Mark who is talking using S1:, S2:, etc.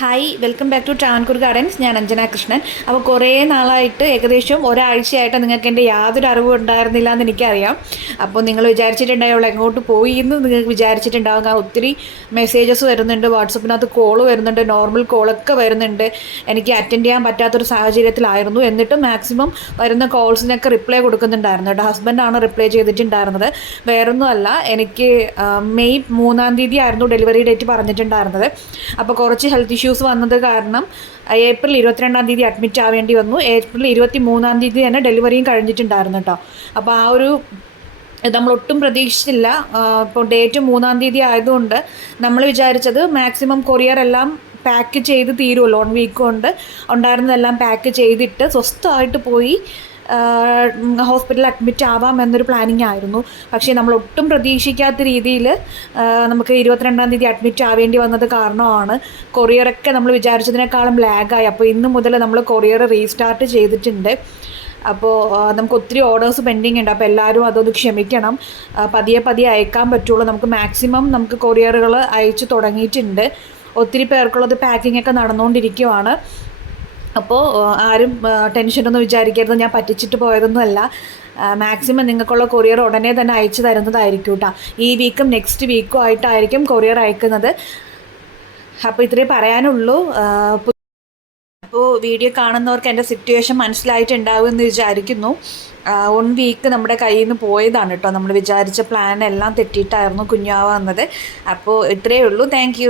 S1: Hi welcome back to Travancore gardens ഞാൻ അഞ്ജന കൃഷ്ണൻ. അപ്പോൾ കുറേ നാളായിട്ട് ഏകദേശം ഒരാഴ്ചയായിട്ട് നിങ്ങൾക്ക് എന്റെ യാതൊരു അറിവും ഉണ്ടായിരുന്നില്ല എന്ന് എനിക്കറിയാം. അപ്പോൾ നിങ്ങൾ വിചാരിച്ചിട്ടുണ്ടാവുള്ളൂ എങ്ങോട്ട് പോയി എന്ന് നിങ്ങൾക്ക് വിചാരിച്ചിട്ടുണ്ടാവും. കാരണം ഒത്തിരി മെസ്സേജസ് വരുന്നുണ്ട് വാട്സപ്പിനകത്ത് കോൾ വരുന്നുണ്ട് നോർമൽ കോളൊക്കെ വരുന്നുണ്ട്. എനിക്ക് അറ്റൻഡ് ചെയ്യാൻ പറ്റാത്തൊരു സാഹചര്യത്തിലായിരുന്നു. എന്നിട്ടും മാക്സിമം വരുന്ന കോൾസിനൊക്കെ റിപ്ലൈ കൊടുക്കുന്നുണ്ടായിരുന്നു കേട്ടോ. ഹസ്ബൻഡാണ് റിപ്ലൈ ചെയ്തിട്ടുണ്ടായിരുന്നത്. വേറൊന്നുമല്ല എനിക്ക് മെയ് മൂന്നാം തീയതി ആയിരുന്നു ഡെലിവറി ഡേറ്റ് പറഞ്ഞിട്ടുണ്ടായിരുന്നത്. അപ്പോൾ കുറച്ച് ഹെൽത്ത് ഇഷ്യൂസ് വന്നത് കാരണം ഏപ്രിൽ ഇരുപത്തിരണ്ടാം തീയതി അഡ്മിറ്റ് ആവേണ്ടി വന്നു. ഏപ്രിൽ ഇരുപത്തി മൂന്നാം തീയതി തന്നെ ഡെലിവറിയും കഴിഞ്ഞിട്ടുണ്ടായിരുന്നു കേട്ടോ. അപ്പോൾ ആ ഒരു നമ്മൾ ഒട്ടും പ്രതീക്ഷിച്ചില്ല. ഇപ്പോൾ ഡേറ്റ് മൂന്നാം തീയതി ആയതുകൊണ്ട് നമ്മൾ വിചാരിച്ചത് മാക്സിമം കൊറിയർ എല്ലാം പാക്ക് ചെയ്ത് തീരുമല്ലോ വൺ വീക്ക് കൊണ്ട്. ഉണ്ടായിരുന്നതെല്ലാം പാക്ക് ചെയ്തിട്ട് സ്വസ്ഥമായിട്ട് പോയി. ഹോസ്പിറ്റലിൽ അഡ്മിറ്റ് ആവാം എന്നൊരു പ്ലാനിങ് ആയിരുന്നു. പക്ഷേ നമ്മൾ ഒട്ടും പ്രതീക്ഷിക്കാത്ത രീതിയിൽ നമുക്ക് ഇരുപത്തിരണ്ടാം തീയതി അഡ്മിറ്റ് ആവേണ്ടി വന്നത് കാരണമാണ്. കൊറിയറൊക്കെ നമ്മൾ വിചാരിച്ചതിനേക്കാളും ലാഗായി അപ്പോൾ ഇന്ന് മുതൽ നമ്മൾ കൊറിയർ റീസ്റ്റാർട്ട് ചെയ്തിട്ടുണ്ട്. അപ്പോൾ നമുക്ക് ഒത്തിരി ഓർഡേഴ്സ് പെൻഡിങ് ഉണ്ട്. അപ്പോൾ എല്ലാവരും അതൊന്ന് ക്ഷമിക്കണം. പതിയെ പതിയെ അയക്കാൻ പറ്റുള്ളൂ. നമുക്ക് മാക്സിമം നമുക്ക് കൊറിയറുകൾ അയച്ചു തുടങ്ങിയിട്ടുണ്ട്. ഒത്തിരി പേർക്കുള്ളത് പാക്കിംഗ് ഒക്കെ നടന്നുകൊണ്ടിരിക്കുവാണ്. അപ്പോൾ ആരും ടെൻഷനൊന്നും വിചാരിക്കരുത്. ഞാൻ പറ്റിച്ചിട്ട് പോയതൊന്നുമല്ല. മാക്സിമം നിങ്ങൾക്കുള്ള കൊറിയർ ഉടനെ തന്നെ അയച്ചു തരുന്നതായിരിക്കും കേട്ടോ ഈ വീക്കും നെക്സ്റ്റ് വീക്കും ആയിട്ടായിരിക്കും കൊറിയർ അയക്കുന്നത്. അപ്പോൾ ഇത്രേ പറയാനുള്ളൂ. അപ്പോൾ വീഡിയോ കാണുന്നവർക്ക് എന്റെ സിറ്റുവേഷൻ മനസ്സിലായിട്ടുണ്ടാവും എന്ന് വിചാരിക്കുന്നു. വൺ വീക്ക് നമ്മുടെ കയ്യിൽ നിന്ന് പോയതാണ് കേട്ടോ നമ്മൾ വിചാരിച്ച പ്ലാൻ എല്ലാം തെറ്റിയിട്ടായിരുന്നു കുഞ്ഞാവ് വന്നത്. അപ്പോൾ ഇത്രയേ ഉള്ളൂ. താങ്ക്